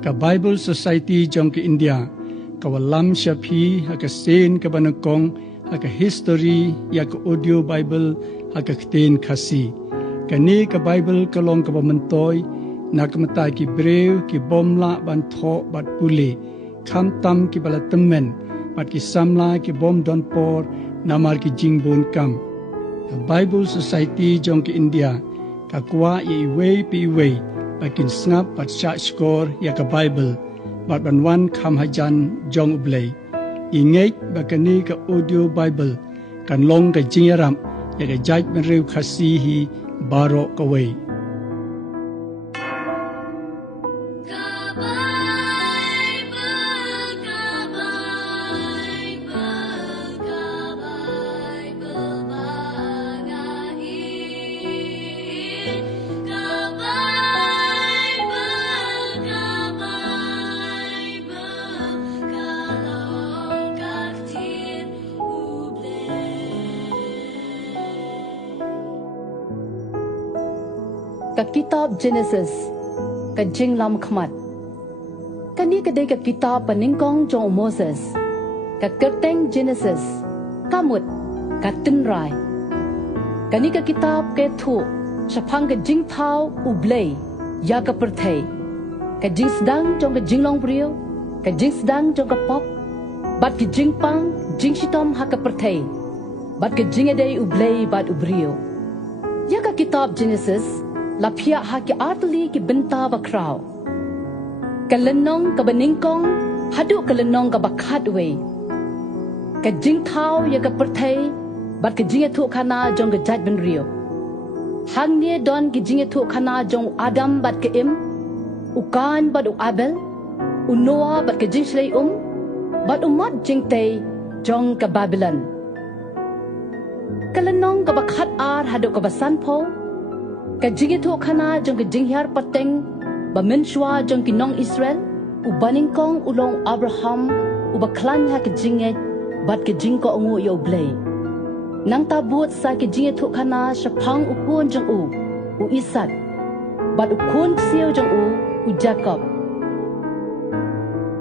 ka Bible Society jong ke India ka walam syapi haka sen ka banakong haka history ya ka audio Bible haka Ktien Khasi kani ka Bible ka long ka bamantoy na kamatai ki brew ki bomla ban tho bat puli kham tam ki balatemen bat ki samla ki bom don por namar ki jingbon kam ka Bible Society jong ke India ka kwa ye way pi way bakin snap bat sha score ya ka Bible bat ban wan kham hajan jong ublay ingej bakani ka audio Bible kan long ka jingaram ya ka jaj ben rew Khasi hi baro ka way ka kitab Genesis ka jinglam khmat kani kadai ka kitab paningkong jong Moses ka kerteng Genesis kamut ka tinrai kani ka kitab ke thu sapang ka jing thau ublay ya ka perthai ka jing sedang jong ka jinglong brio ka jing sedang jong ka pop bat ki jing pang jing shitom ha ka perthai bat ka jing adai ublay bat ubrio ya ka kitab Genesis lapia haki artli ki benta bakrao kalenong ka baningkong hadu kalenong ka bakhatwe ka jingthau ya ka perthai bat ka jinge thu khana jong ka jaj ben rio hang ne don ki jinge thu khana jong Adam bat ka im ukan bat u Abel u Noah bat ka jing shlei bat umat jingtei jong ka Babylon kalenong ka bakhat ar hadu ka basan po ka jingi thu khana jong ka jinghyar pateng ba menshwa jong ki nong Israel u baningkong ulong Abraham u baklan ha ka jinge bat ka jing ko ngu yo blay nang tabut sa ka jingi thu khana shapang u kun jong u Isaac bat u kun siu jong u Jacob